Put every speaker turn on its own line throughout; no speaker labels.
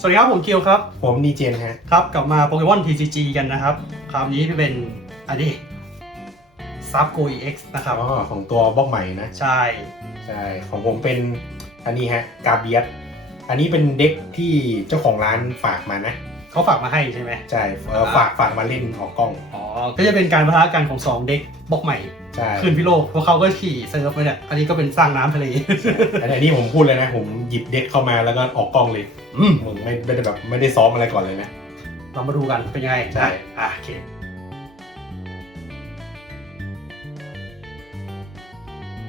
สวัสดีครับผมเคียวครับ
ผมดีเจนฮะ
ครับกลับมาโปเกมอน TCG กันนะครับ คราวนี้เป็นอันนี้ซับโก EX นะครับ
อ๋อของตัวบล็อกใหม่นะ
ใช่
ใช่ของผมเป็นอันนี้ฮะกาเบียสอันนี้เป็นเด็กที่เจ้าของร้านฝากมานะ
เขาฝากมาให้ใช่ไหม
ใช่เอ่อฝากฝากมาเล่นออกกล้อง
อ๋อก็จะเป็นการประทะกันของ 2 เด็กบล็อกใหม่
ใช่
คืนพิโลกพวกเขาก็ขี่เซิร์ฟไปเนี่ยอันนี้ก็เป็นสร้างน้ำทะเล
อันอันนี้ผมพูดเลยนะ ผมหยิบเด็กเข้ามาแล้วก็ออกกล้องเลย อืมมึงไม่ไม่ได้แบบไม่ได้ซ้อมอะไรก่อนเลยนะ
เรามาดูกันเป็นยังไง
ใช่
อะโอเค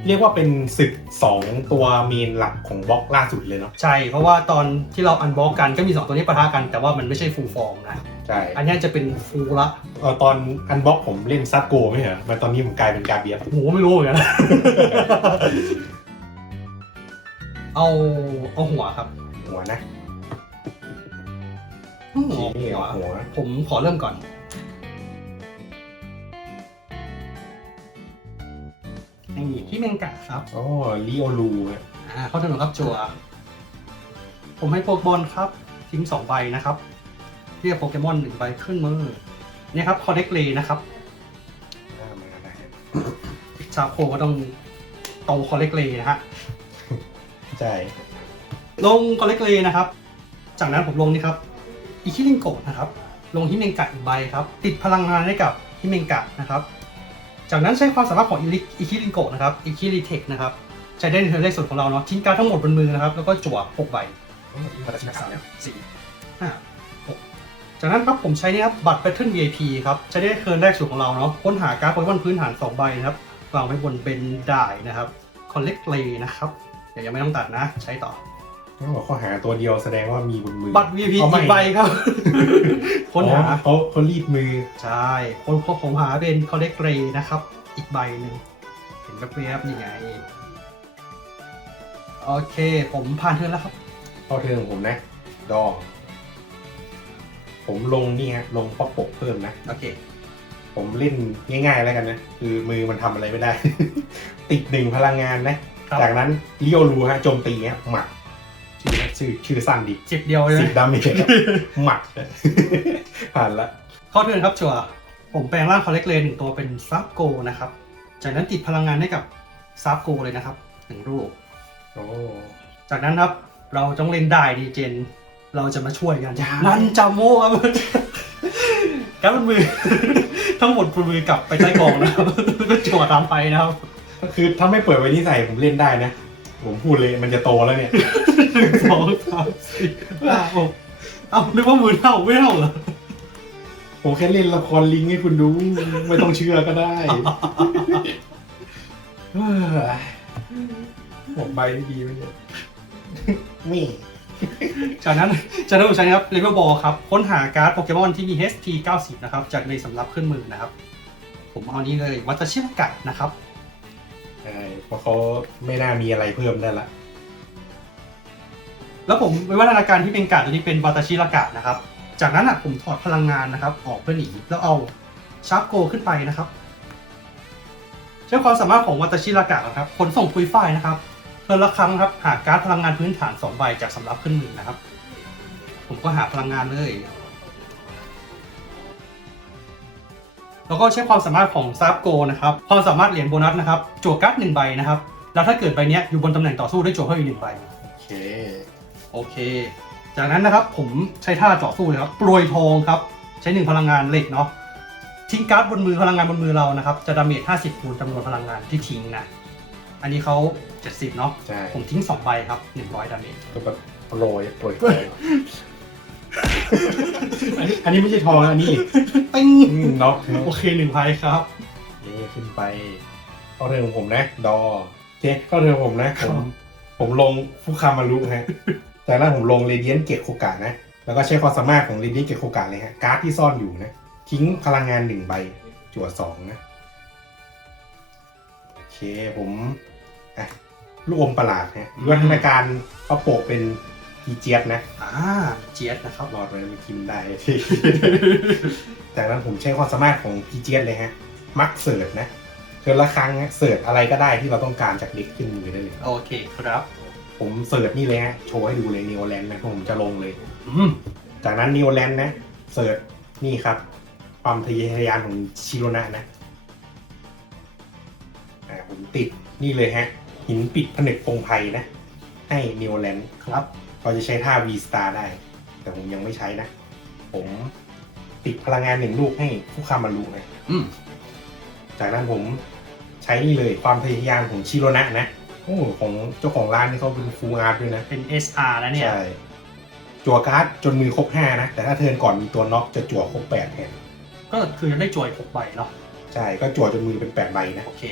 เรียกว่าเป็นศึกสองตัวเมนหลักของบล็อกล่าสุดเลยเนาะ
ใช่ เพราะว่าตอนที่เราอันบล็อกกันก็มี 2 ตัวนี้ปะทะกันแต่ว่ามันไม่ใช่ฟูลฟอร์มนะ
ใช่
อันนี้จะเป็นฟูลละ
เออตอนอันบล็อกผมเล่นซัดโกไม่ใช่เหรอมาตอนนี้ผมกลายเป็นกาเบียส
โหไม่รู้เหมือนกัน เอาเอาหัวครับ
หัวนะ
หัว
นี่
หัว
หัว
ผมขอเริ่มก่อน นี่ที่เมงกะครับ
อ๋อลิโอลูฮะ
อ่าเข้าถนนครับจัว ผมให้โปเกมอนครับ ทิ้งสองใบนะครับ เรียกโปเกมอนหนึ่งใบขึ้นมือเนี่ยครับคอเด็กเลนะครับ
อ่ามาได้
ชาโคก็ต้องโตคอเล็กเลนะฮะ
ใช่
ลงคอเล็กเลนะครับ จากนั้นผมลงนี่ครับอิคิลิงโกะนะครับ ลงฮิเมงกะอีกใบครับ ติดพลังงานให้กับฮิเมงกะนะครับ จากนั้นใช้ความสามารถของอิลิอิคิลิงโกะนะครับอิคิลิเทคนะครับใช้ได้ในเทิร์นแรกสุดของเราเนาะทิ้งการดทั้งหมดบนมือนะครับ แล้วก็จั่วหกใบ
มาได้สามแล้ว
สี่ห้าหก จากนั้นครับผมใช้นี่ครับบัตร Pattern VIP ครับใช้ได้เทิร์นแรกสุดของเราเนาะค้นหาการ์ดโปเกมอนพื้นฐานสองใบนะครับวางไว้บนเบนได้นะครับ Collect Play นะครับเดี๋ยวยังไม่ต้องตัดนะ ใช้ต่อ
ต้องบอกข้อหาตัวเดียวแสดงว่ามีบนมือ
บัตร VIP
เอาไม่
อีกใบครับ ค้นหา
อ๋อเขาเขารีดมือ
ใช่คนพบผมหาเป็น Collect Play นะครับ อีกใบหนึ่งเห็นแวบๆนี่ไงโอเค ผมผ่านเทิร์นแล้วครับ
เข้าเทิร์นของผมนะ ดอ ผมลงนี่ฮะลงป๊อปปกเพิ่มนะ
โอเค
ผมเล่นง่ายๆแล้วกันนะ คือมือมันทำอะไรไม่ได้ ติดหนึ่งพลังงานนะ
ครับ
จากนั้นลิโอรูฮะโจมตีฮะหมัดชื่อชื่อชื่อสั้นดี
สิบเดียวเลย
สิบดาเมจหมัดผ่านละ
เข้าเทิร์นครับจัวผมแปลงร่างคอลเลกเลนหนึ่งตัวเป็นซับโกนะครับ จากนั้นติดพลังงานให้กับซับโกเลยนะครับหนึ่งรูป
โอ้
จากนั้นครับ เราต้องเล่นได้ดีเจน เราจะมาช่วยกัน
ได้
นันจาโมครับการบนมือ ทั้งหมดบนมือกลับไปใต้กองนะครับแล้วก็จั่วตามไปนะครับ
ก็คือถ้าไม่เปิดไว้นี่ใส่ผมเล่นได้นะ ผมพูดเลยมันจะโตแล้วเนี่ย
หนึ่งสองสามสี่ห้าหกเอ้านึกว่ามือเท่าไม่เท่าเหรอ
ผมแค่เล่นละครลิงให้คุณดู ไม่ต้องเชื่อก็ได้เฮ้ยผมใบไม่ดีไหมเนี่ยนี่
จากนั้นจากนั้นผมใช้นะครับเลเวลบอลครับ ค้นหาการ์ดโปเกมอนที่มี HP 90 นะครับ จากในสำรับขึ้นมือนะครับ ผมเอานี้เลยวัตชิรกะนะครับ
ใช่เพราะเขาไม่น่ามีอะไรเพิ่มได้ละ
แล้วผมวิวัฒนาการที่เป็นการ์ดตัวนี้เป็นวัตชิรกะนะครับ จากนั้นอะผมถอดพลังงานนะครับ ออกเพื่อหนีแล้วเอาชาร์ปโกขึ้นไปนะครับใช้ความสามารถของวัตชิรกะนะครับขนส่งปุยฝ้ายนะครับ เพื่อละครั้งครับ หาการ์ดพลังงานพื้นฐาน2ใบจากสำรับขึ้นมือนะครับ ผมก็หาพลังงานเลย แล้วก็ใช้ความสามารถของซาบโกนะครับ ความสามารถเหรียญโบนัสนะครับจั่วการ์ดหนึ่งใบนะครับ แล้วถ้าเกิดใบเนี้ยอยู่บนตำแหน่งต่อสู้ได้จั่วเพิ่มอีกหนึ่งใบ
โอเค
โอเค จากนั้นนะครับผมใช้ท่าต่อสู้เลยครับปลวยทองครับ ใช้หนึ่งพลังงานเหล็กเนาะ ทิ้งการ์ดบนมือพลังงานบนมือเรานะครับ จะดาเมจ50คูณจำนวนพลังงานที่ทิ้งนะ อันนี้เขา70 เนาะ
ใช่
ผมทิ้ง 2 ใบครับ 100 ดาเมจ
ก็แบบโปรยโปรยโปรยอันนี้อันนี้ไม่ใช่ทองนะอันนี้
ปิ้ง
อืมน็อก
โอเคหนึ่งใบครับ
นี่ขึ้นไปเข้าเทิร์นของผมนะ ดอโอเคเข้าเทิร์นของผมนะผมผมลงฟุคามารุฮะจากนั้นผมลงเรเดียนเกตโคกะนะ แล้วก็ใช้ความสามารถของเรเดียนเกตโคกะเลยฮะ การ์ดที่ซ่อนอยู่นะ ทิ้งพลังงานหนึ่งใบ จั่วสองนะ โอเคผมอะ ลูกอมประหลาดฮะวิวัฒนาการพระโปกเป็นพีเจียสนะ
อ่าเจียสนะครับ
รอดไปแล้วไม่กินได้ที่จากนั้นผมใช้ความสามารถของพีเจียสเลยฮะ มักเสิร์ชนะเกินละครั้งฮะเสิร์ชอะไรก็ได้ที่เราต้องการจากเด็กขึ้นมือได้เลย
โอเคครับ
ผมเสิร์ชนี่เลยฮะ โชว์ให้ดูเลยนิวแลนด์นะผมจะลงเลย
อืม
จากนั้นนิวแลนด์นะเสิร์ชนี่ครับ ความทะเยอทะยานของชิโรนะนะอ่าผมติดนี่เลยฮะ หินปิดผนึกพงไพนะ ให้นิวแลนด์
ครับ
เขาจะใช้ท่า V Star ได้ แต่ผมยังไม่ใช้นะ ผมติดพลังงานหนึ่งลูกให้ผู้คามารุนะ
อืม
จากนั้นผมใช้นี่เลยความทะเยอทะยานของชิโรนะนะโอ้ของเจ้าของร้านนี่เขาเป็นฟูลอาร์ตด้วยนะ
เป็น SR แล้วเนี่ย
ใช่จั่วการ์ดจนมือครบห้านะ แต่ถ้าเทิร์นก่อนมีตัวน็อกจะจั่วครบแปดแทน
ก็คือได้จอยหกใบเนาะ
ใช่ก็จั่วจนมือเป็นแปดใบนะ
โอเค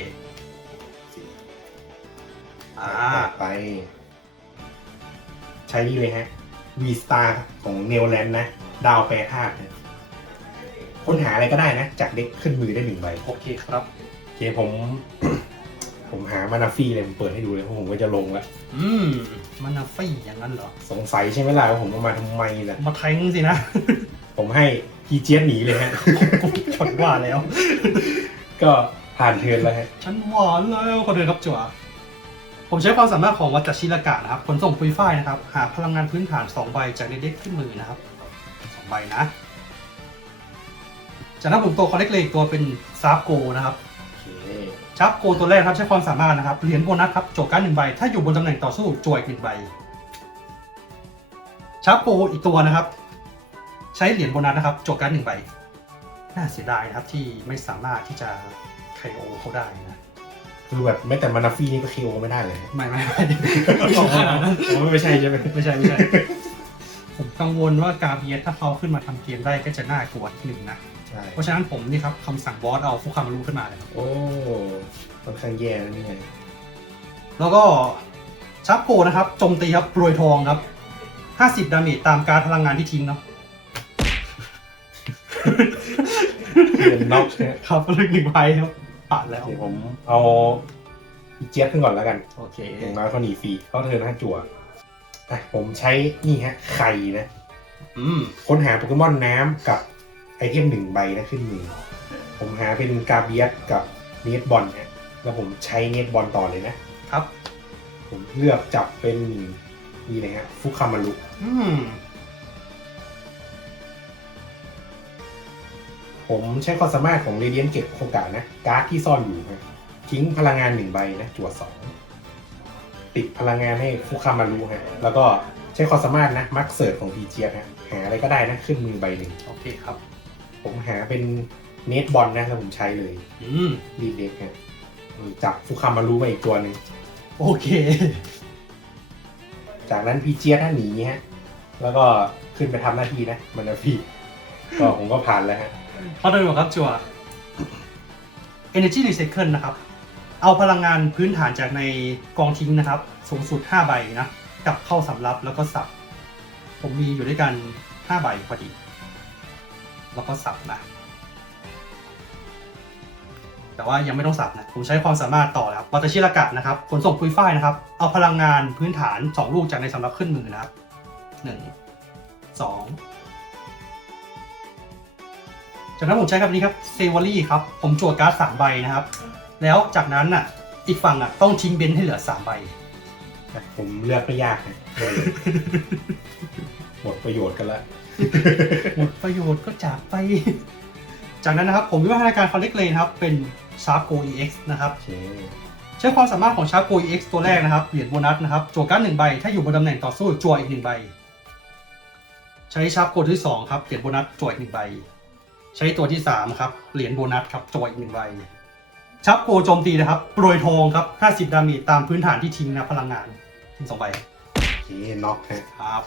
อ่า
ไป ใช้นี่เลยฮะ V Star ของเนลแลนด์นะ ดาวแปรธาตุนะค้นหาอะไรก็ได้นะ จากเด็กขึ้นมือได้หนึ่งใบ
โอเคครับ
โอเคผม ผมหามานาฟี่เลยผมเปิดให้ดูเลยเพราะผมก็จะลงแล้ว
อืมมันนาฟี่อย่างนั้นเหรอ
สงสัยใช่ไหมล่ะว่าผมเอามาทำไมล่ะ
มาแทงสินะ
ผมให้พีเจียนหนีเลยฮะ
ฉันว่าแล้ว
ก็ผ่านเทิร์นแล้วฮะ
ฉันหวานแล้วขอเดินครับจั่ว ผมใช้ความสามารถของวัตชิรากะนะครับขนส่งปุยฝ้ายนะครับ หาพลังงานพื้นฐาน 2 ใบจากในเด็กขึ้นมือนะครับสองใบนะ จากนั้นผมตัวคอลเลกเลกตัวเป็นซาร์โกนะครับ
โอเค
ชาร์ปโกตัวแรกครับใช้ความสามารถนะครับเหรียญโบนัสครับโจกการดหนึ่งใบ ถ้าอยู่บนตำแหน่งต่อสู้จวยหนึ่งใบชาร์ปโกอีกตัวนะครับ ใช้เหรียญโบนัสนะครับโจกการดหนึ่งใบน่าเสียดายนะครับที่ไม่สามารถที่จะไคโอเขาได้นะ
คือแบบแม้แต่มานาฟี่นี่ก็คีโอไม่ได้เลย
ไม่ไม่ไม่ไม่ขนาดนั้น
ผมไม่ใช่ใช่ไหม
ไม่ใช่ไม่ใช่ ผมกังวลว่ากาเบียสถ้าเขาขึ้นมาทำเกมได้ก็จะน่ากลัวนิดหนึ่งนะ
ใช่
เพราะฉะนั้นผมนี่ครับคำสั่งบอสเอาฟุคามารุขึ้นมาเลยครับ
โอ้ค่อนข้างแย่แล้วนี่ไง
แล้วก็ชาร์ปโกนะครับโจมตีครับโปรยทองครับ 50 ดาเมจตามการดพลังงานที่ทิ้งเนาะ
เป็นน็อกเนี่ย
ครับลึกหนึ่งใบครับ ผ่านแล้ว
เดี๋ยวผมเอาพีเจี๊ยบขึ้นก่อนแล้วกัน
โอเค
อย่างน้อยเขาหนีฟรีเขาเทิร์นห้าจั่วอะผมใช้นี่ฮะไข่นะ
อืม
ค้นหาโปเกมอนน้ำกับไอเทมหนึ่งใบนะขึ้นมือ ผมหาเป็นกาเบียสกับเนตบอลฮะแล้วผมใช้เนตบอลต่อเลยนะ
ครับ
ผมเลือกจับเป็นนี่เลยฮะฟุคามารุ
อืม
ผมใช้ความสามารถของเรเดียนเก็บโอกาสนะ การ์ดที่ซ่อนอยู่นะทิ้งพลังงานหนึ่งใบนะจั่วสองติดพลังงานให้ฟุคามารุฮะแล้วก็ใช้ความสามารถนะมักเสิร์ฟของพีเจียฮะหาอะไรก็ได้นะขึ้นมือใบหนึ่ง
โอเคครับ
ผมหาเป็นเนตบอลนะแล้วผมใช้เลย
อืม
รีดเด็กฮะนี่จับฟุคามารุมาอีกตัวหนึ่ง
โอเค
จากนั้นพีเจียถ้าหนีฮะแล้วก็ขึ้นไปทำหน้าที่นะมันนะพี่ก็ผมก็ผ่านแล้วฮะ
เขาเดินบอกครับจัว Energy Recycle นะครับ เอาพลังงานพื้นฐานจากในกองทิ้งนะครับ สูงสุด 5 ใบนะกลับเข้าสำรับแล้วก็สับ ผมมีอยู่ด้วยกัน 5 ใบพอดี แล้วก็สับนะ แต่ว่ายังไม่ต้องสับนะ ผมใช้ความสามารถต่อแล้ววัตชิรากะนะครับ ขนส่งปุยฝ้ายนะครับ เอาพลังงานพื้นฐาน 2 ลูกจากในสำรับขึ้นมือนะครับ 1 2 จากนั้นผมใช้คำนี้ครับเซวอรี่ครับ ผมจั่วการ์ดสามใบนะครับ แล้วจากนั้นน่ะ อีกฝั่งอะต้องทิ้งเบนซ์ให้เหลือสามใบ
ผมเลือกไม่ยากนะเลยหมดประโยชน์กันแล้ว
หมดประโยชน์ก็จากไป จากนั้นนะครับ ผมวิวัฒนาการคอลเลกเลนครับ เป็นชาร์ p โก EX นะครับ
โอเค
ใช้ความสามารถของชาร์ p โก EX ตัวแรกนะครับเหรียญโบนัสนะครับจั่วการ์ดหนึ่งใบ ถ้าอยู่บนตำแหน่งต่อสู้จั่วอีกหนึ่งใบ ใช้ชาร์ p โกที่สองครับเหรียญโบนัสจั่วอีกหนึ่งใบ ใช้ตัวที่สามครับ เหรียญโบนัสครับจั่วอีกหนึ่งใบชาร์ p โกโจมตีนะครับโปรยทองครับ 50 ดาเมจตามพื้นฐานที่ทิ้งนะพลังงานทิ้งสองใบ
โอเคน็อกฮะ
ครับ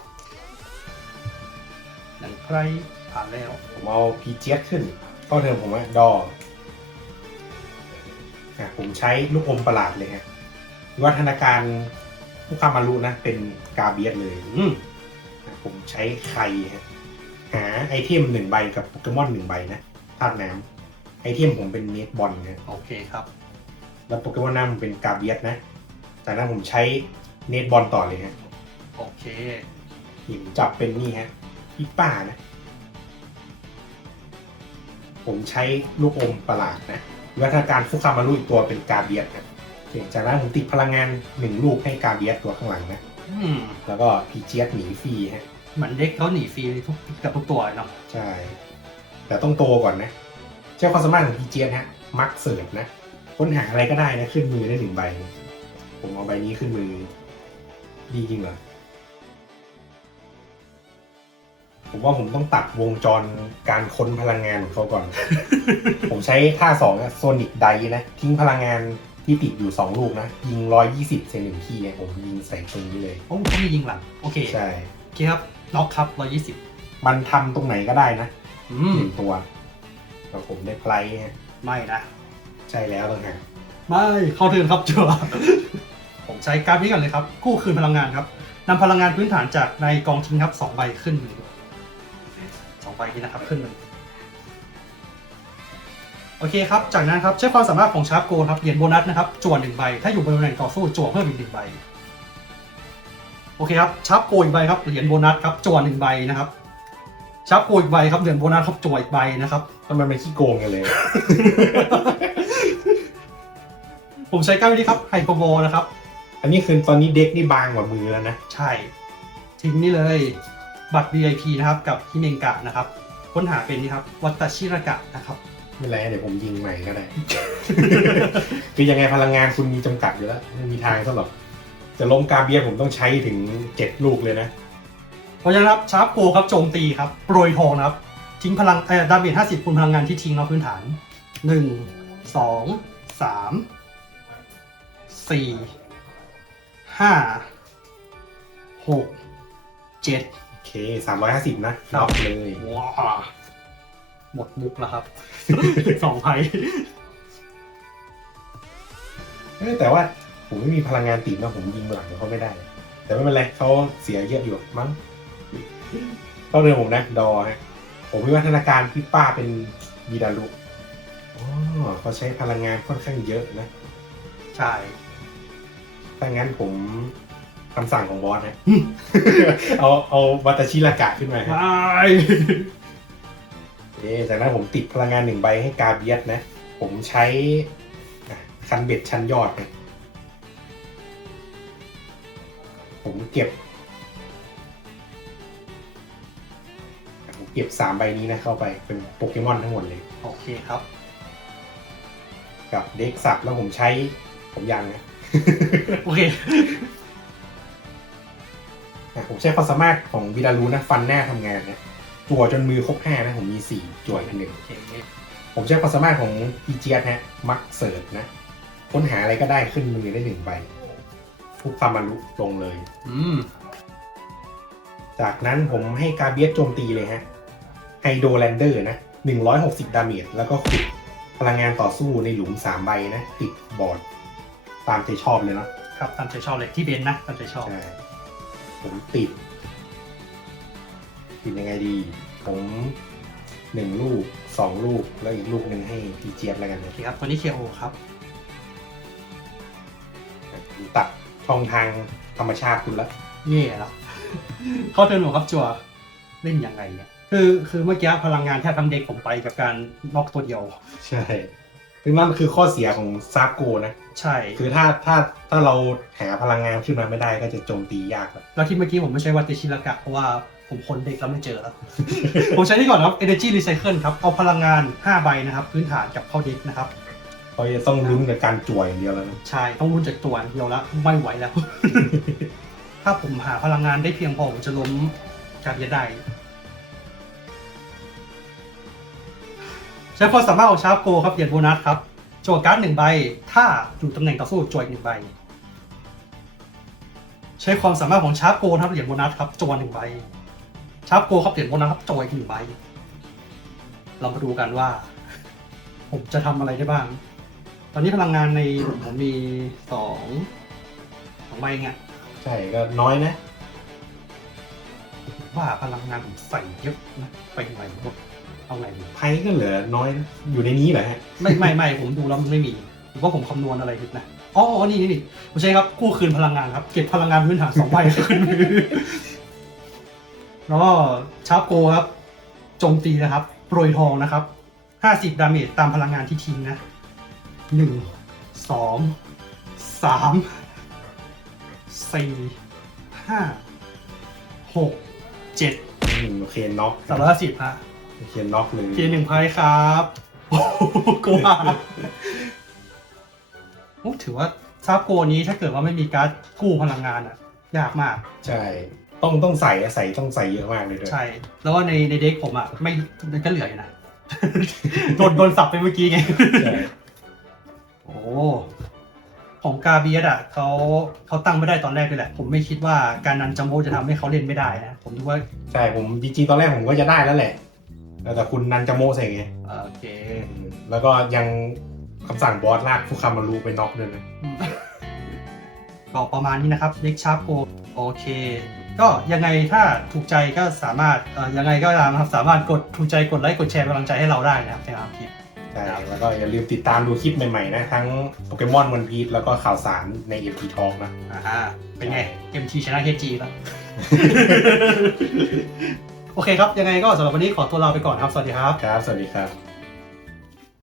หนังใครผ่านแล้ว
ผมเอาพีเจียขึ้นเข้าเทอมผมว่าดออะผมใช้ลูกอมประหลาดเลยฮะวิวัฒนาการผู้คามารุนะ เป็นกาเบียสเลย
อืม
อะผมใช้ไข่ฮะ หาไอเทมหนึ่งใบกับโปเกมอนหนึ่งใบนะธาตุน้ำไอเทมผมเป็นเนตบอลนะ
โอเคครับ
แล้วโปเกมอนน้ำผมเป็นกาเบียสนะ จากนั้นผมใช้เนตบอลต่อเลยฮะ
โอเค
หิมจับเป็นนี่ฮะพี่ป้านะ ผมใช้ลูกอมประหลาดนะวิวัฒนาการฟุคามารุอีกตัวเป็นกาเบียสนะโอเคจากนั้นผมติดพลังงานหนึ่งลูกให้กาเบียสตัวข้างหลังนะ
อืม
แล้วก็พีเจียสหนีฟรีฮะ
เหมือนเด็กเขาหนีฟรีทุกกับทุกตัวเนาะ
ใช่ แต่ต้องโตก่อนนะใช้ความสามารถของพีเจนะฮะ มักเสิร์ฟนะ ค้นหาอะไรก็ได้นะ ขึ้นมือได้หนึ่งใบ ผมเอาใบนี้ขึ้นมือ ดีจริงเหรอ ผมว่าผมต้องตัดวงจรการค้นพลังงานของเขาก่อน ผมใช้ท่าสองโซนิกไดนะ ทิ้งพลังงานที่ติดอยู่สองลูกนะ ยิงร้อยยี่สิบเซนหนึ่งทีเนี่ยผมยิงใส่ตรงนี้เลย
โอ้เขามียิงหลัง โอเค
ใช่
โอเคครับ น็อกครับร้อยยี่สิบ
มันทำตรงไหนก็ได้นะ
อื
ห
ม
นึ่งตัวแล้วผมได้ไพลท์ฮะ
ไม่นะ
ใช่แล้วต่างหาก
ไม่เข้าเทิร์นครับจัว ผมใช้การดนี้ก่อนเลยครับ กู้คืนพลังงานครับนำพลังงานพื้นฐานจากในกองทิ้งครับสองใบขึ้นมือสองใบนี้นะครับขึ้นมือโอเคครับ จากนั้นครับใช้ความสามารถของชาร์ปโกครับเหรียญโบนัสนะครับจวนหนึ่งใบ ถ้าอยู่บนตำแหน่งต่อสู้จวเพิ่มอีกหนึ่งใบ โอเคครับชาร์ปโกอีกใบครับเหรียญโบนัสครับจวนหนึ่งใบนะครับชาร์ปโกอีกใบครับเหรียญโบนัสครับจวอีกใบนะครับ
ทำไมมันขี้โกงกันเลย
ผมใช้การดนี้ครับไฮโปโบนะครับ
อันนี้คือตอนนี้เด็กนี่บางกว่ามือแล้วนะ
ใช่ทิ้งนี่เลย บัตร VIP นะครับ กับฮิเมงกะนะครับ ค้นหาเป็นนี่ครับ วัตชิรากะนะครับ
ไม่เป็นไรเดี๋ยวผมยิงใหม่ก็ได้ คือยังไงพลังงานคุณมีจำกัดอยู่แล้วไม่มีทางสำหรับ จะล้มกาเบียผมต้องใช้ถึงเจ็ดลูกเลยนะ
เพราะฉะนั้นครับชาร์ปโกครับโจมตีครับโปรยทองนะครับ ทิ้งพลังเอ่อดาเมจห้าสิบคูณพลังงานที่ทิ้งเราพื้นฐานหนึ่งสองสามสี่ห้าหกเจ็ด
โอเคสามร้อยห้าสิบนะน็อกเลย
ว้าหมดมุกแล้วครับ สองไพ่
เอ้ยแต่ว่า ผมไม่มีพลังงานติดนะผมยิงหลังเขาไม่ได้ แต่ไม่เป็นไรเขาเสียเยอะอยู่มั้งเข้าเรือผมนะดอฮะผมวิวัฒนาการพี่ป้าเป็นยีดารุอ๋อเขาใช้พลังงานค่อนข้างเยอะนะ
ใช่
ถ้างั้นผมคำสั่งของบอสนะ
อืม
เอาเอาวัตชิรากะขึ้นมาฮะ
ไม่
เอ๊ะจากนั้นผมติดพลังงานหนึ่งใบให้กาเบียสนะ ผมใช้อะคันเบ็ดชั้นยอดนะ ผมเก็บ ผมเก็บสามใบนี้นะเข้าไปเป็นโปเกมอนทั้งหมดเลย
โอเคครับ
กับเด็กสับแล้วผมใช้ ผมยังนะ
โอเค
อะผมใช้ความสามารถของวิดารูนะฟันหน้าทำงานนะจั่วจนมือครบห้านะ ผมมีสี่จั่วอีกหนึ่ง
โอเค
ผมใช้ความสามารถของอีเจียสฮะมักเสิร์ชนะ ค้นหาอะไรก็ได้ขึ้นมือได้หนึ่งใบ ทุกความมารุลงเลย
อืม
จากนั้นผมให้กาเบียสโจมตีเลยฮะไฮโดรแลนเดอร์นะ160ดาเมจแล้วก็ขุดพลังงานต่อสู้ในหลุม3ใบนะ ติดบอร์ด ตามใจชอบเลยเนาะ
ครับตามใจชอบเลยที่เบนซ์นะตามใจชอบ
ใช่ผมติด ติดยังไงดี ผมหนึ่งลูกสองลูกแล้วอีกลูกหนึ่งให้พีเจี๊ยบแล้วกัน
โอ
นะ
เคครับตัวนี้เคโอครับ
ตัด ช่องทางธรรมชาติคุณละ
เย่แล้วเข้าเทิร์นผมครับจัวเล่นยังไงเนี่ย คือคือเมื่อกี้พลังงานแทบทั้งเด็กผมไปกับการน็อกตัวเดียว
ใช่ซึ่งนั่นคือข้อเสียของซาโกนะ
ใช่
คือถ้าถ้าถ้าเราหาพลังงานขึ้นมาไม่ได้ก็จะโจมตียากแบบ
แล้วที่เมื่อกี้ผมไม่ใช้วัตชิรากะเพราะว่าผมคนเด็กแล้วไม่เจอแล้ว ผมใช้นี่ก่อนครับ Energy Recycle ครับ เอาพลังงาน 5 ใบนะครับ พื้นฐานกับเข้าเด็กนะครับ
เราจะต้องลุ้นกับการจ่วยอย่างเดียวแล้วนะ
ใช่ต้องรุ่นจากตัวเดียวแล้วไม่ไหวแล้ว ถ้าผมหาพลังงานได้เพียงพอผมจะล้มการเบียดได้ใช้ความสามารถของชาร์ปโกครับเหรียญโบนัสครับโจทย์การ์ดหนึ่งใบ ถ้าอยู่ตำแหน่งต่อสู้โจทย์หนึ่งใบ ใช้ความสามารถของชาร์ปโกนะครับเหรียญโบนัสครับโจทย์หนึ่งใบชาร์ปโกครับเหรียญโบนัสครับโจทย์อีกหนึ่งใบ เรามาดูกันว่า ผมจะทำอะไรได้บ้าง ตอนนี้พลังงานในผมมีสองสองใบไง
ใช่ก็น้อยนะ
ว่าพลังงานผมใส่เยอะนะไปไหนหมดเอาไหนดี
ไพ่ก็เหลือน้อยนะอยู่ในนี้เหรอฮะ
ไม่ไม่ไม่ผมดูแล้วมันไม่มีหรือว่าผมคำนวณอะไรผิดนะอ๋ออ๋อนี่นี่นี่ผมใช้ครับกู้คืนพลังงานครับ เก็บพลังงานพื้นฐานสองใบคืนมือแล้วก็ชาร์ปโกครับโจมตีนะครับโปรยทองนะครับห้าสิบดาเมจตามพลังงานที่ทิ้งนะ หนึ่งสองสามสี่ห้าหกเจ็ด
อืมโอเคน็อก
สามร้อยห้าสิบฮะ
โอเคน็อกเลย
เกียร์หนึ่งไพ่ครับโอ้โหโกว่าโอ้ถือว่าซาโกนี้ถ้าเกิดว่าไม่มีการ์ดกู้พลังงานอะ ยากมาก
ใช่ ต้องต้องใส่อะใส่ต้องใส่เยอะมากเลยด้วย
ใช่ แล้วว่าในในเด็กผมอะไม่มันก็เหลืออยู่นะโดนโดนสับไปเมื่อกี้ไง
ใช่
โอ้ ของกาเบียสอะเขาเขาตั้งไม่ได้ตอนแรกเลยแหละ ผมไม่คิดว่าการนันจัมโบจะทำให้เขาเล่นไม่ได้นะ ผมคิดว่า
ใช่ผมจริงๆตอนแรกผมก็จะได้แล้วแหละ แต่คุณนันจาโมใส่ไง
เอ่อโอเค
อืมแล้วก็ยังคำสั่งบอสลากผู้คามารูไปน็อกด้วยนะ
ก็ประมาณนี้นะครับเด็กชาร์ปโกโอเค ก็ยังไงถ้าถูกใจก็สามารถเอ่อยังไงก็ตามนะครับสามารถกดถูกใจกดไลค์กดแชร์เป็นกำลังใจให้เราได้นะครับในคลิป
ใช่แล้วก็อย่าลืมติดตามดูคลิปใหม่ๆนะ ทั้งโปเกมอนวันพีชแล้วก็ข่าวสารใน MP Talk นะ
อ่าฮะเป็นไง MT ชนะ HG แล้วโอเคครับ ยังไงก็สำหรับวันนี้ขอตัวลาไปก่อนครับ สวัสดีครับ
ครับ สวัสดีครับ